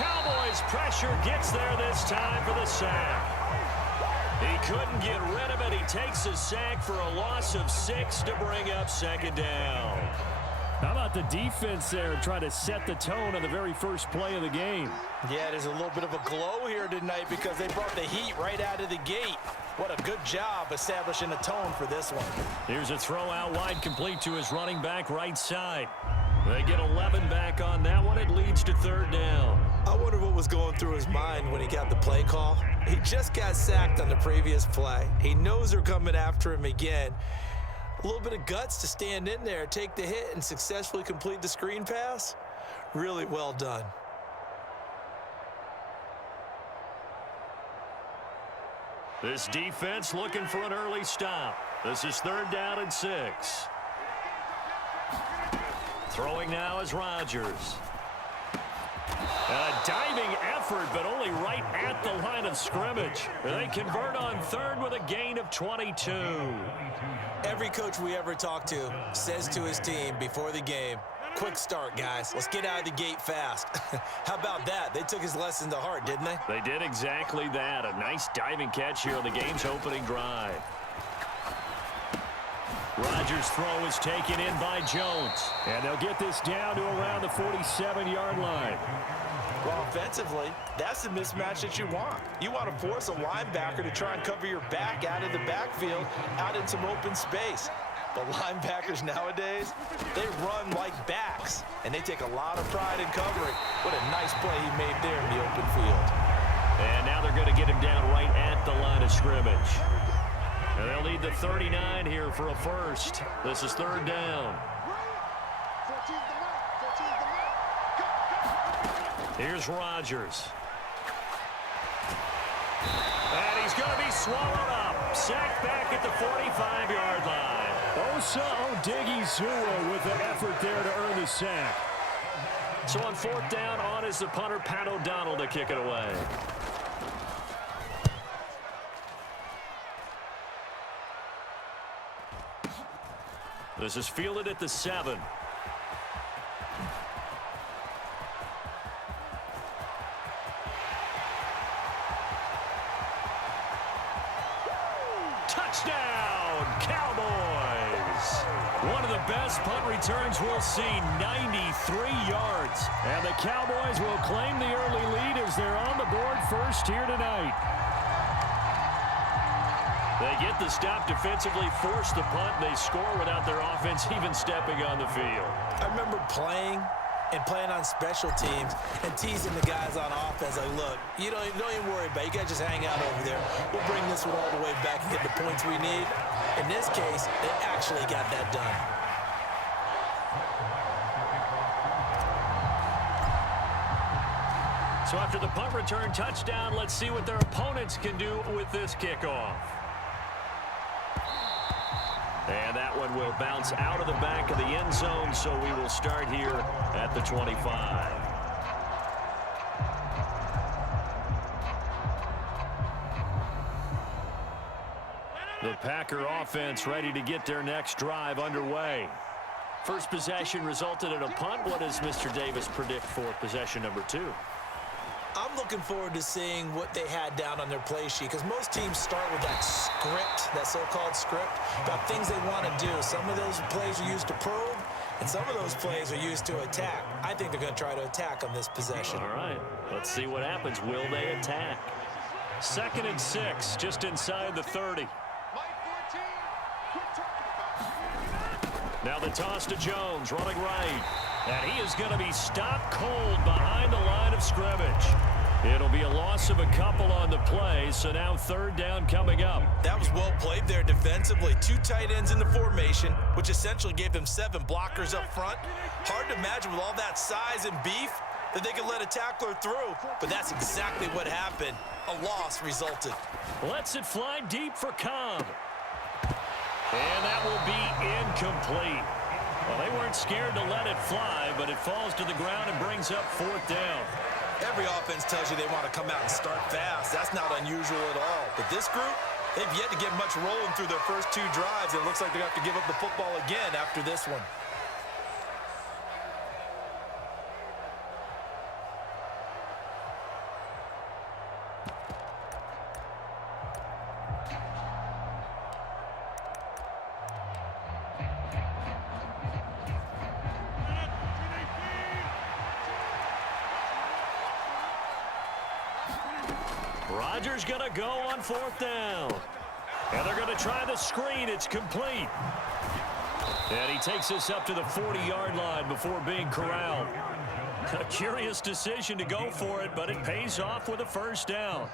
Cowboys pressure gets there this time for the sack. He couldn't get rid of it. He takes a sack for a loss of 6 to bring up second down. How about the defense there trying to set the tone on the very first play of the game? Yeah, there's a little bit of a glow here tonight because they brought the heat right out of the gate. What a good job establishing a tone for this one. Here's a throw out wide, complete to his running back right side. They get 11 back on that one. It leads to third down. I wonder what was going through his mind when he got the play call. He just got sacked on the previous play. He knows they're coming after him again. A little bit of guts to stand in there, take the hit, and successfully complete the screen pass. Really well done. This defense looking for an early stop. This is third down and 6. Throwing now is Rodgers. A diving effort, but only right at the line of scrimmage. They convert on third with a gain of 22. Every coach we ever talk to says to his team before the game, quick start, guys. Let's get out of the gate fast. How about that? They took his lesson to heart, didn't they? They did exactly that. A nice diving catch here on the game's opening drive. Rodgers' throw is taken in by Jones. And they'll get this down to around the 47-yard line. Well, offensively, that's the mismatch that you want. You want to force a linebacker to try and cover your back out of the backfield, out in some open space. But linebackers nowadays, they run like backs, and they take a lot of pride in covering. What a nice play he made there in the open field. And now they're going to get him down right at the line of scrimmage. And they'll need the 39 here for a first. This is third down. Here's Rodgers. And he's going to be swallowed up. Sacked back at the 45-yard line. Osa Odighizuwa with the effort there to earn the sack. So on fourth down, on is the punter, Pat O'Donnell, to kick it away. This is fielded at the 7. Touchdown, Cowboys! One of the best punt returns we'll see, 93 yards. And the Cowboys will claim the early lead as they're on the board first here tonight. They get the stop defensively, force the punt, and they score without their offense even stepping on the field. I remember playing on special teams and teasing the guys on offense like, look, you don't even worry about it. You guys just hang out over there. We'll bring this one all the way back and get the points we need. In this case, they actually got that done. So after the punt return touchdown, let's see what their opponents can do with this kickoff. And that one will bounce out of the back of the end zone, so we will start here at the 25. The Packer offense ready to get their next drive underway. First possession resulted in a punt. What does Mr. Davis predict for possession number 2? I'm looking forward to seeing what they had down on their play sheet, because most teams start with that script, that so-called script, about things they want to do. Some of those plays are used to probe, and some of those plays are used to attack. I think they're going to try to attack on this possession. All right, let's see what happens. Will they attack? 2nd and 6, just inside the 30. Now the toss to Jones, running right. And he is going to be stopped cold behind the line of scrimmage. It'll be a loss of a couple on the play, so now third down coming up. That was well played there defensively. 2 tight ends in the formation, which essentially gave them 7 blockers up front. Hard to imagine with all that size and beef that they could let a tackler through, but that's exactly what happened. A loss resulted. Lets it fly deep for Cobb. And that will be incomplete. Well, they weren't scared to let it fly, but it falls to the ground and brings up fourth down. Every offense tells you they want to come out and start fast. That's not unusual at all. But this group, they've yet to get much rolling through their first 2 drives. It looks like they have to give up the football again after this one. Rodgers going to go on 4th down. And they're going to try the screen. It's complete. And he takes this up to the 40-yard line before being corralled. A curious decision to go for it, but it pays off with a 1st down.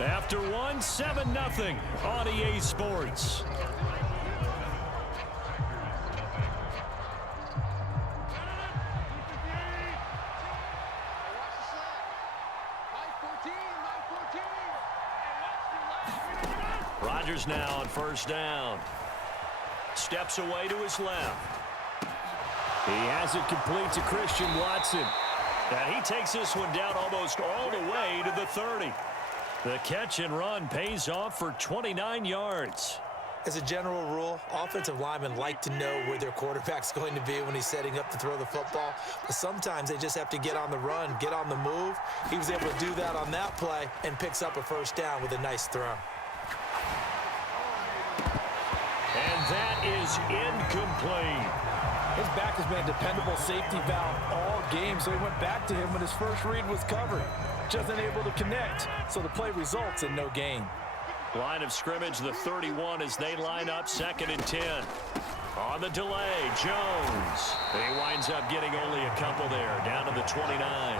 After 7-0 on EA Sports. Rodgers now on 1st down. Steps away to his left. He has it complete to Christian Watson. And he takes this one down almost all the way to the 30. The catch and run pays off for 29 yards. As a general rule, offensive linemen like to know where their quarterback's going to be when he's setting up to throw the football. But sometimes they just have to get on the run, get on the move. He was able to do that on that play and picks up a 1st down with a nice throw. And that is incomplete. His back has been a dependable safety valve all game, so he went back to him when his first read was covered. Just unable to connect, so the play results in no gain. Line of scrimmage, the 31 as they line up 2nd and 10. On the delay, Jones. He winds up getting only a couple there, down to the 29.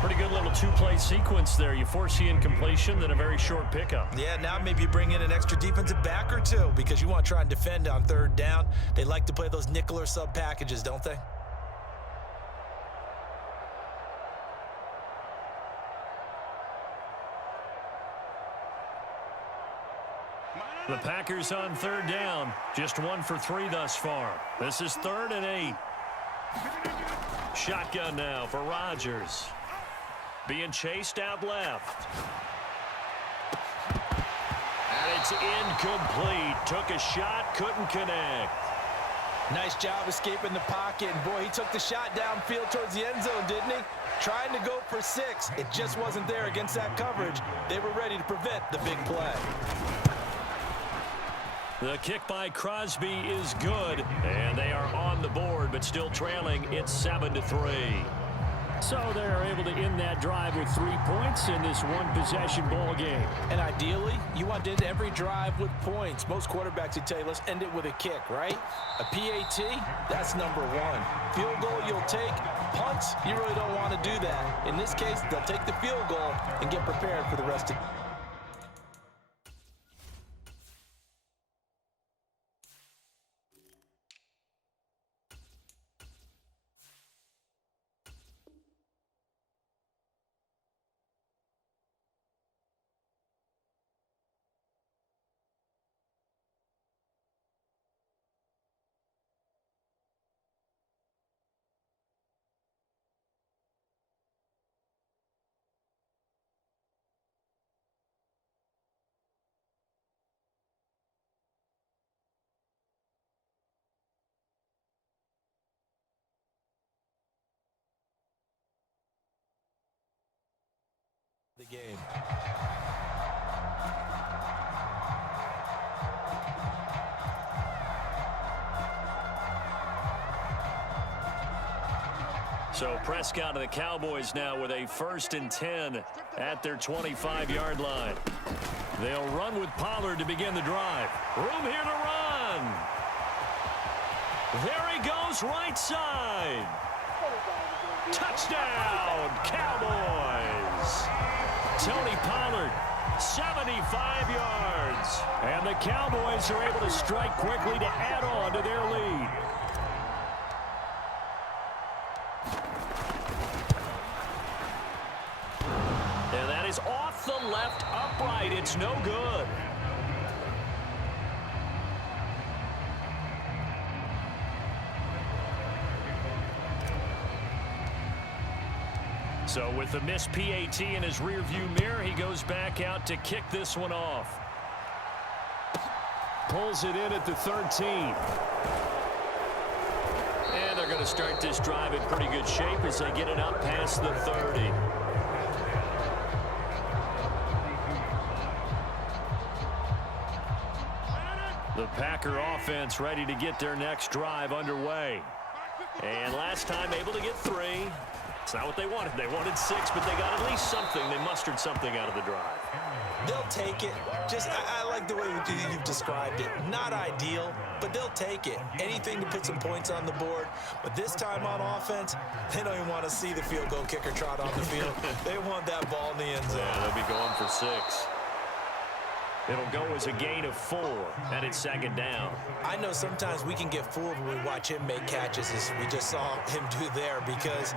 Pretty good little 2-play sequence there. You force the incompletion, then a very short pickup. Yeah, now maybe you bring in an extra defensive back or two because you want to try and defend on 3rd down. They like to play those nickel or sub packages, don't they? The Packers on 3rd down. Just 1 for 3 thus far. This is 3rd and 8. Shotgun now for Rodgers. Being chased out left. And it's incomplete. Took a shot, couldn't connect. Nice job escaping the pocket. And, boy, he took the shot downfield towards the end zone, didn't he? Trying to go for 6. It just wasn't there against that coverage. They were ready to prevent the big play. The kick by Crosby is good, and they are on the board, but still trailing. It's 7-3. So they're able to end that drive with 3 points in this one-possession ball game. And ideally, you want to end every drive with points. Most quarterbacks would tell you, let's end it with a kick, right? A PAT, that's number 1. Field goal you'll take. Punts, you really don't want to do that. In this case, they'll take the field goal and get prepared for the rest of the game. So Prescott and the Cowboys now with a 1st and 10 at their 25-yard line. They'll run with Pollard to begin the drive. Room here to run. There he goes, right side. Touchdown, Cowboys. Tony Pollard, 75 yards. And the Cowboys are able to strike quickly to add on to their lead. And that is off the left upright. It's no good. So with the missed PAT in his rearview mirror, he goes back out to kick this one off. Pulls it in at the 13. And they're going to start this drive in pretty good shape as they get it up past the 30. The Packer offense ready to get their next drive underway. And last time able to get 3. It's not what they wanted. They wanted 6, but they got at least something. They mustered something out of the drive. They'll take it. I like the way you've described it. Not ideal, but they'll take it. Anything to put some points on the board. But this time on offense, they don't even want to see the field goal kicker trot on the field. They want that ball in the end zone. Yeah, they'll be going for 6. It'll go as a gain of 4, and it's 2nd down. I know sometimes we can get fooled when we watch him make catches, as we just saw him do there, because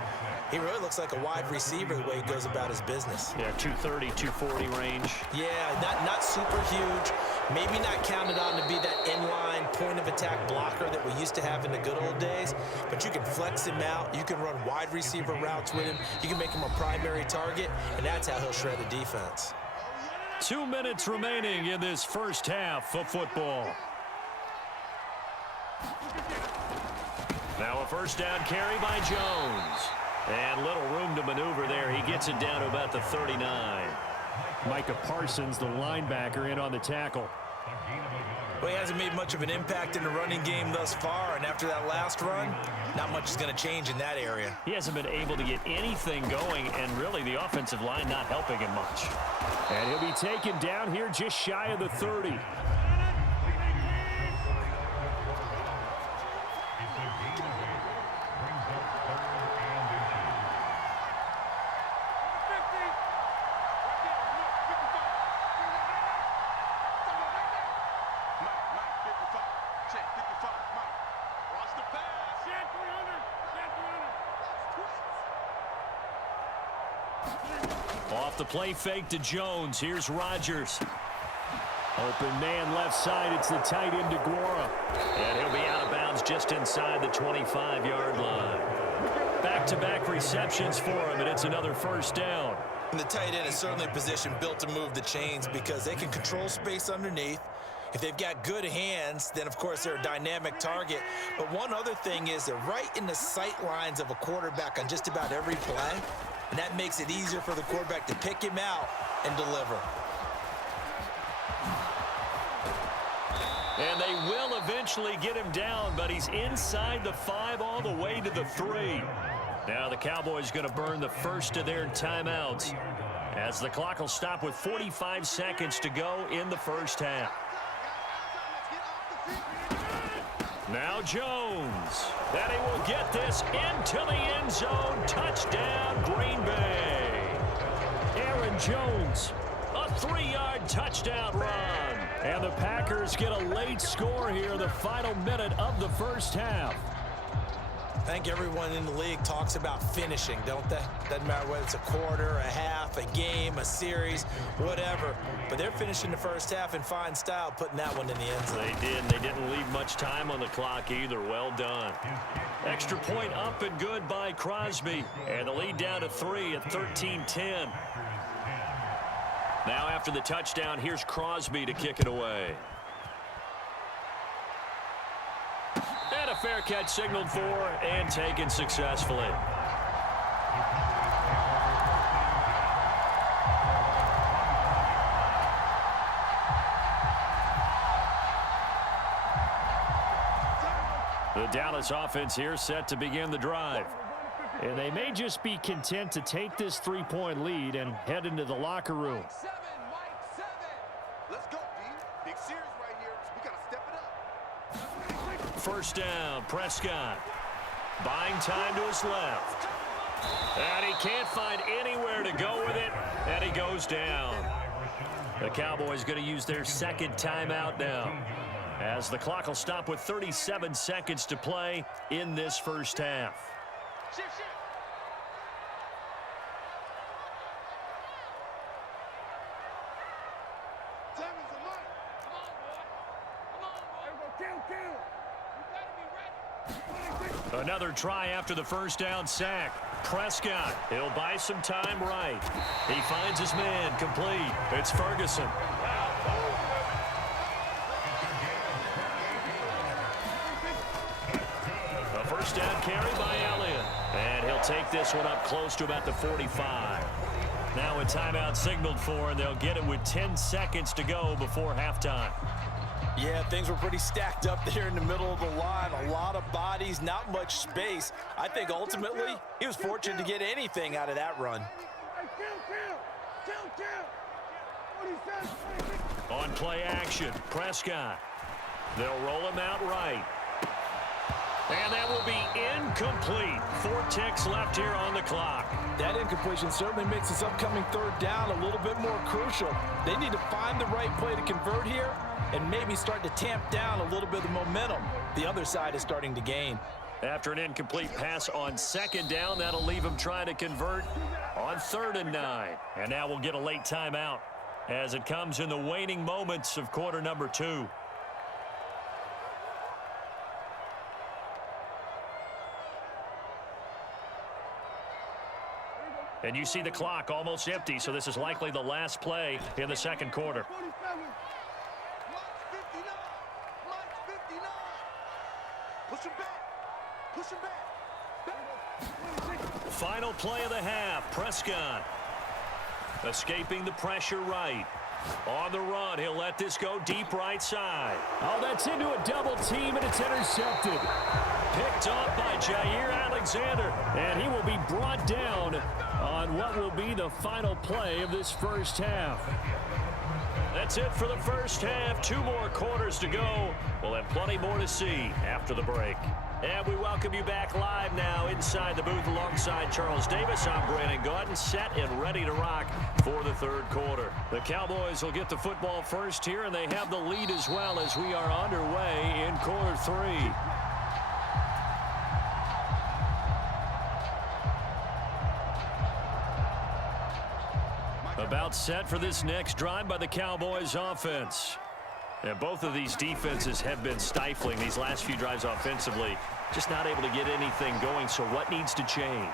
he really looks like a wide receiver the way he goes about his business. Yeah, 230, 240 range. Yeah, not super huge. Maybe not counted on to be that inline point-of-attack blocker that we used to have in the good old days, but you can flex him out. You can run wide receiver routes with him. You can make him a primary target, and that's how he'll shred a defense. 2 minutes remaining in this first half of football. Now a first down carry by Jones. And little room to maneuver there. He gets it down to about the 39. Micah Parsons, the linebacker, in on the tackle. Well, he hasn't made much of an impact in the running game thus far, and after that last run, not much is going to change in that area. He hasn't been able to get anything going, and really the offensive line not helping him much. And he'll be taken down here just shy of the 30. Off the play fake to Jones. Here's Rodgers. Open man left side. It's the tight end DeGuara. And he'll be out of bounds just inside the 25-yard line. Back-to-back receptions for him, and it's another first down. And the tight end is certainly a position built to move the chains because they can control space underneath. If they've got good hands, then, of course, they're a dynamic target. But one other thing is they're right in the sight lines of a quarterback on just about every play. And that makes it easier for the quarterback to pick him out and deliver. And they will eventually get him down, but he's inside the 5 all the way to the 3. Now the Cowboys going to burn the first of their timeouts as the clock will stop with 45 seconds to go in the first half. Now Jones. That he will get this into the end zone. Touchdown, Green Bay. Aaron Jones, a 3-yard touchdown run. And the Packers get a late score here, the final minute of the first half. I think everyone in the league talks about finishing, don't they? Doesn't matter whether it's a quarter, a half, a game, a series, whatever. But they're finishing the first half in fine style, putting that one in the end zone. They did. They didn't leave much time on the clock either. Well done. Extra point up and good by Crosby. And the lead down to 3 at 13-10. Now after the touchdown, here's Crosby to kick it away. And a fair catch signaled for and taken successfully. The Dallas offense here set to begin the drive. And they may just be content to take this 3-point lead and head into the locker room. Let's go, D. Big series right here. We got to step it up. First down, Prescott. Buying time to his left. And he can't find anywhere to go with it, and he goes down. The Cowboys going to use their second timeout now, as the clock will stop with 37 seconds to play in this first half. Shift. Another try after the first down sack. Prescott, he'll buy some time right. He finds his man complete. It's Ferguson. A first down carry by Elliott. And he'll take this one up close to about the 45. Now a timeout signaled for, and they'll get it with 10 seconds to go before halftime. Yeah, things were pretty stacked up there in the middle of the line. A lot of bodies, not much space. I think ultimately he was fortunate to get anything out of that run. On play action, Prescott. They'll roll him out right. And that will be incomplete. 4 ticks left here on the clock. That incompletion certainly makes this upcoming third down a little bit more crucial. They need to find the right play to convert here and maybe start to tamp down a little bit of momentum. The other side is starting to gain. After an incomplete pass on 2nd down, that'll leave him trying to convert on 3rd and 9. And now we'll get a late timeout as it comes in the waning moments of quarter number 2. And you see the clock almost empty, so this is likely the last play in the 2nd quarter. Push him back. Push him back. Final play of the half. Prescott escaping the pressure right. On the run, he'll let this go deep right side. Oh, that's into a double team, and it's intercepted. Picked off by Jair Alexander, And he will be brought down on what will be the final play of this first half. That's it for the first half. 2 more quarters to go. We'll have plenty more to see after the break. And we welcome you back live now inside the booth alongside Charles Davis. I'm Brandon Gaudin, set and ready to rock for the 3rd quarter. The Cowboys will get the football first here, and they have the lead as well as we are underway in quarter 3. About set for this next drive by the Cowboys offense. And both of these defenses have been stifling these last few drives offensively. Just not able to get anything going, so what needs to change?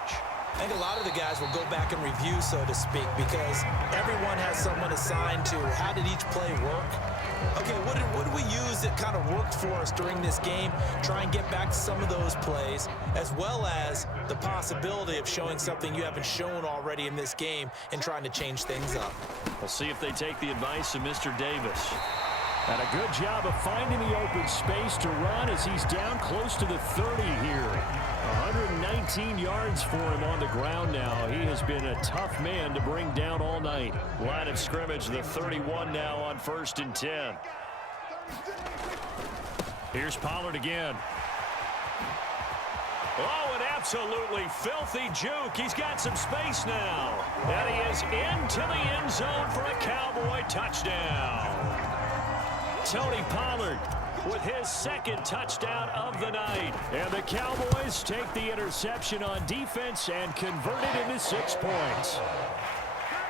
I think a lot of the guys will go back and review, so to speak, because everyone has someone assigned to how did each play work. Okay, what did we use that kind of worked for us during this game? Try and get back to some of those plays, as well as the possibility of showing something you haven't shown already in this game and trying to change things up. We'll see if they take the advice of Mr. Davis. And a good job of finding the open space to run as he's down close to the 30 here. 119 yards for him on the ground now. He has been a tough man to bring down all night. Line of scrimmage, the 31 now on 1st and 10. Here's Pollard again. Oh, an absolutely filthy juke. He's got some space now. And he is into the end zone for a Cowboy touchdown. Tony Pollard with his 2nd touchdown of the night. And the Cowboys take the interception on defense and convert it into 6 points.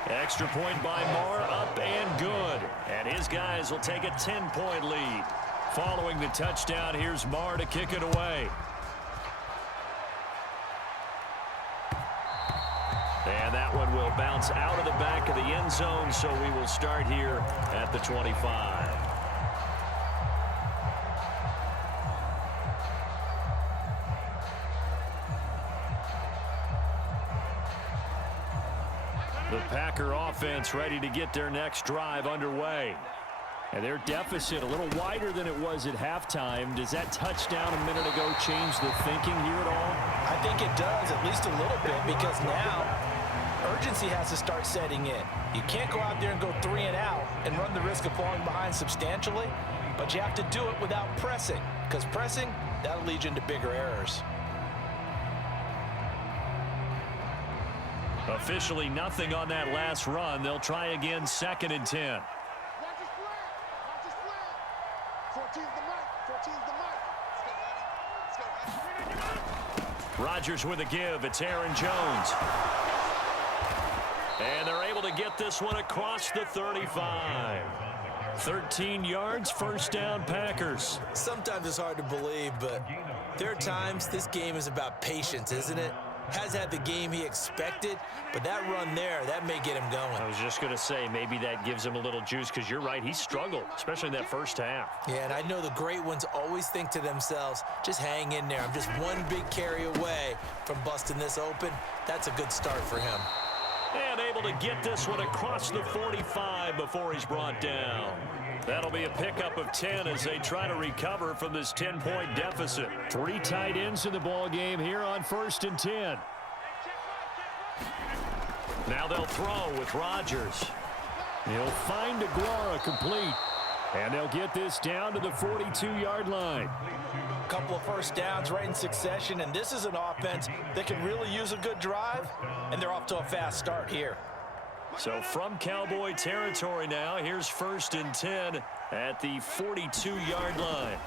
Extra point by Marr, up and good. And his guys will take a 10-point lead. Following the touchdown, here's Marr to kick it away. And that one will bounce out of the back of the end zone, so we will start here at the 25. The Packer offense ready to get their next drive underway. And their deficit a little wider than it was at halftime. Does that touchdown a minute ago change the thinking here at all? I think it does, at least a little bit, because now urgency has to start setting in. You can't go out there and go 3 and out and run the risk of falling behind substantially, but you have to do it without pressing, because pressing, that'll lead you into bigger errors. Officially nothing on that last run. They'll try again 2nd and 10. Watch his flag. Watch his flag. 14's the mic. 14's the mic. Let's go, Let's go, Rodgers with a give. It's Aaron Jones. And they're able to get this one across the 35. 13 yards, 1st down Packers. Sometimes it's hard to believe, but there are times this game is about patience, isn't it? Has had the game he expected, but that run there, that may get him going. I was just going to say, maybe that gives him a little juice, because you're right, he struggled, especially in that first half. Yeah, and I know the great ones always think to themselves, just hang in there. I'm just one big carry away from busting this open. That's a good start for him. And able to get this one across the 45 before he's brought down. That'll be a pickup of 10 as they try to recover from this 10-point deficit. 3 tight ends in the ball game here on 1st and 10. Now they'll throw with Rodgers. He'll find DeGuara complete. And they'll get this down to the 42-yard line. A couple of first downs right in succession, and this is an offense that can really use a good drive, and they're off to a fast start here. So from Cowboy territory now, here's 1st and 10 at the 42-yard line.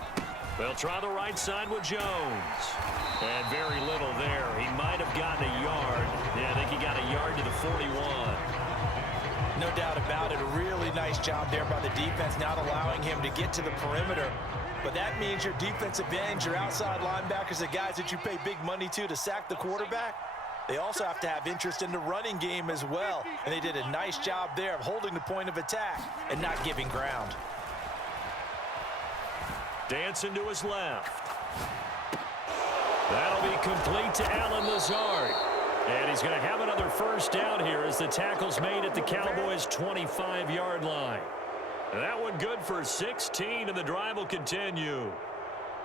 They'll try the right side with Jones. And very little there. He might have gotten a yard. Yeah, I think he got a yard to the 41. No doubt about it. A really nice job there by the defense, not allowing him to get to the perimeter. But that means your defensive ends, your outside linebackers, the guys that you pay big money to sack the quarterback, they also have to have interest in the running game as well. And they did a nice job there of holding the point of attack and not giving ground. Dancing to his left. That'll be complete to Allen Lazard. And he's going to have another first down here as the tackle's made at the Cowboys' 25-yard line. And that one good for 16, and the drive will continue.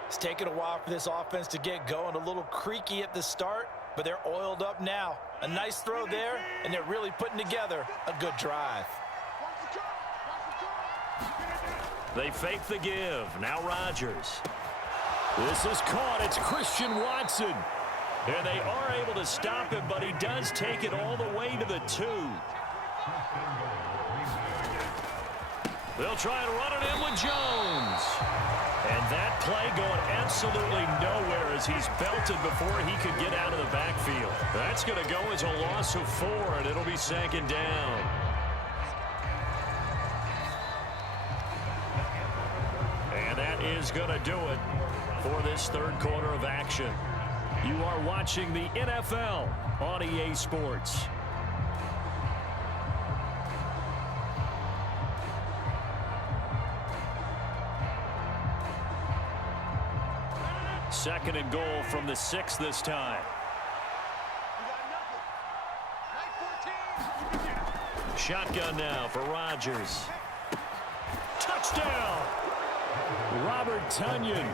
It's taken a while for this offense to get going. A little creaky at the start, but they're oiled up now. A nice throw there, and they're really putting together a good drive. They fake the give. Now Rodgers. This is caught. It's Christian Watson. And they are able to stop him, but he does take it all the way to the 2. They'll try and run it in with Jones. And that play going absolutely nowhere as he's belted before he could get out of the backfield. That's going to go as a loss of 4, and it'll be 2nd down. And that is going to do it for this 3rd quarter of action. You are watching the NFL on EA Sports. Second and goal from the 6 this time. Shotgun now for Rodgers. Touchdown! Robert Tonyan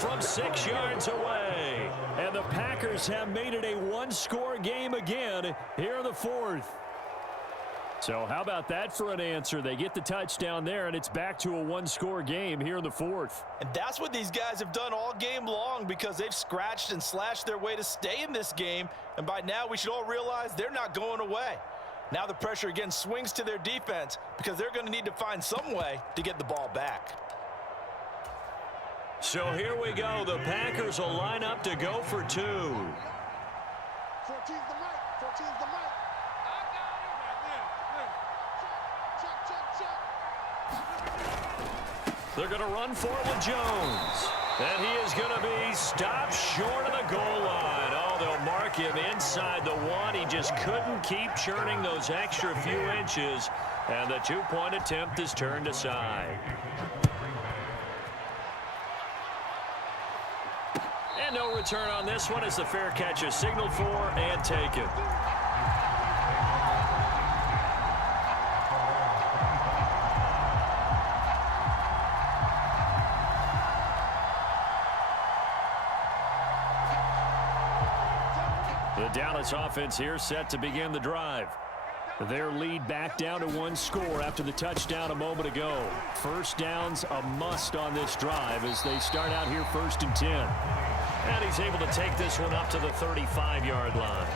From 6 yards away. And the Packers have made it a one-score game again here in the 4th. So how about that for an answer? They get the touchdown there, and it's back to a one-score game here in the 4th. And that's what these guys have done all game long because they've scratched and slashed their way to stay in this game. And by now, we should all realize they're not going away. Now the pressure again swings to their defense because they're going to need to find some way to get the ball back. So here we go. The Packers will line up to go for 2. 14's the mic. 14's the mic. They're going to run for it with Jones. And he is going to be stopped short of the goal line. Oh, they'll mark him inside the 1. He just couldn't keep churning those extra few inches. And the 2-point attempt is turned aside. And no return on this one as the fair catch is signaled for and taken. The Dallas offense here set to begin the drive. Their lead back down to 1 score after the touchdown a moment ago. First down's a must on this drive as they start out here 1st and 10. And he's able to take this one up to the 35-yard line.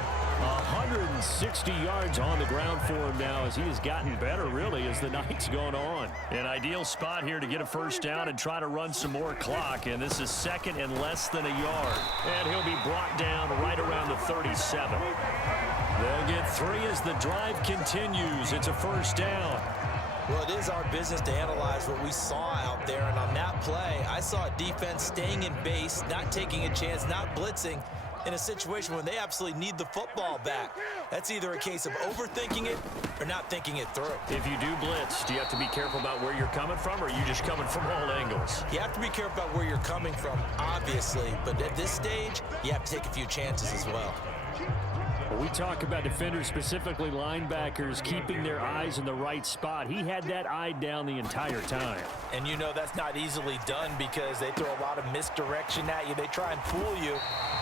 160 yards on the ground for him now as he has gotten better, really, as the night's gone on. An ideal spot here to get a first down and try to run some more clock. And this is 2nd and less than a yard. And he'll be brought down right around the 37. They'll get 3 as the drive continues. It's a first down. Well, it is our business to analyze what we saw out there, and on that play, I saw a defense staying in base, not taking a chance, not blitzing, in a situation where they absolutely need the football back. That's either a case of overthinking it or not thinking it through. If you do blitz, do you have to be careful about where you're coming from, or are you just coming from all angles? You have to be careful about where you're coming from, obviously, but at this stage, you have to take a few chances as well. We talk about defenders, specifically linebackers, keeping their eyes in the right spot. He had that eye down the entire time. And you know that's not easily done because they throw a lot of misdirection at you. They try and fool you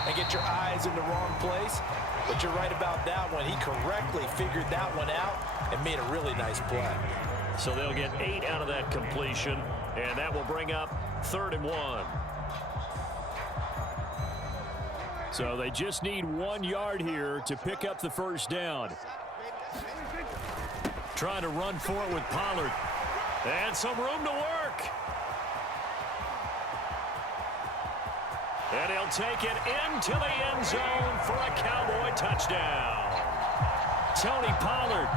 and get your eyes in the wrong place. But you're right about that one. He correctly figured that one out and made a really nice play. So they'll get 8 out of that completion, and that will bring up 3rd and 1. So they just need 1 yard here to pick up the first down. Trying to run for it with Pollard. And some room to work. And he'll take it into the end zone for a Cowboy touchdown. Tony Pollard,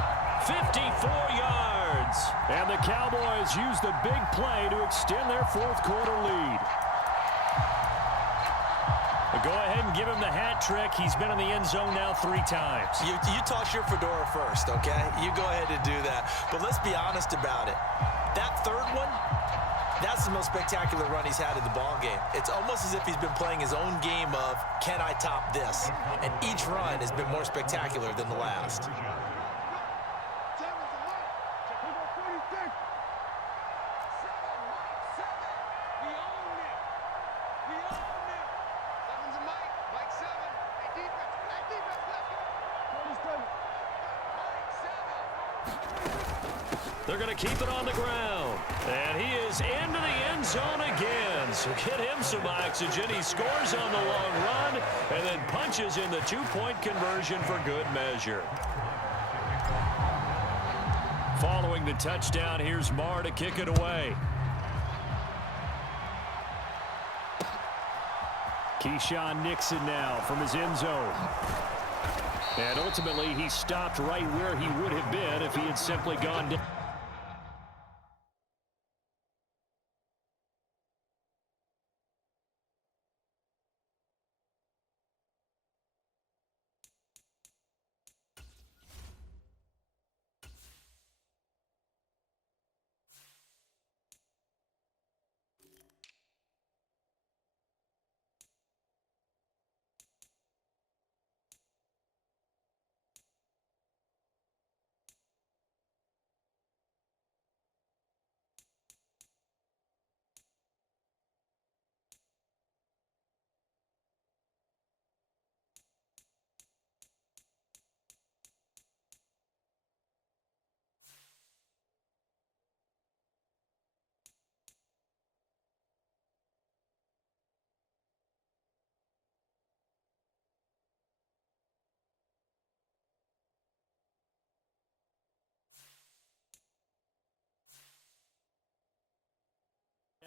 54 yards. And the Cowboys use the big play to extend their fourth quarter lead. Go ahead and give him the hat trick. He's been in the end zone now 3 times. You toss your fedora first, okay? You go ahead and do that. But let's be honest about it. That third one, that's the most spectacular run he's had in the ball game. It's almost as if he's been playing his own game of, can I top this? And each run has been more spectacular than the last. They're going to keep it on the ground. And he is into the end zone again. So get him some oxygen. He scores on the long run and then punches in the 2-point conversion for good measure. Following the touchdown, here's Marr to kick it away. Keyshawn Nixon now from his end zone. And ultimately, he stopped right where he would have been if he had simply gone down.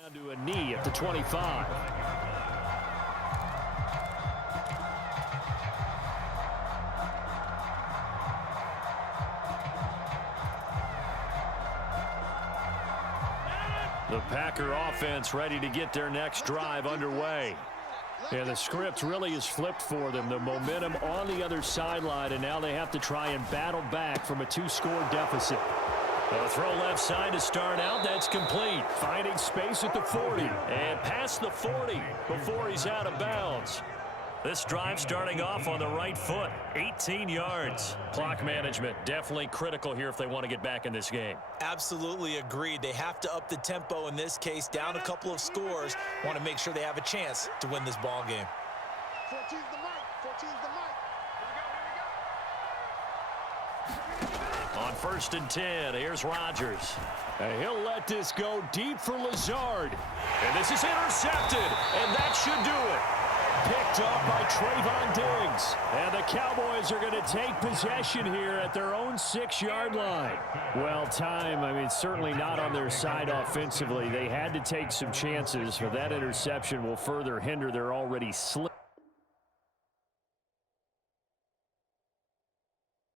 Down to a knee at the 25. The Packer offense ready to get their next drive underway. And the script really is flipped for them. The momentum on the other sideline, and now they have to try and battle back from a 2-score deficit. A throw left side to start out. That's complete. Finding space at the 40. And past the 40 before he's out of bounds. This drive starting off on the right foot. 18 yards. Clock management definitely critical here if they want to get back in this game. Absolutely agreed. They have to up the tempo in this case. Down a couple of scores. Want to make sure they have a chance to win this ball game. 14's the mic. 14's the mic. On 1st and 10, here's Rodgers. And he'll let this go deep for Lazard. And this is intercepted, and that should do it. Picked up by Trayvon Diggs. And the Cowboys are going to take possession here at their own 6-yard line. Well, certainly not on their side offensively. They had to take some chances, but that interception will further hinder their already slick.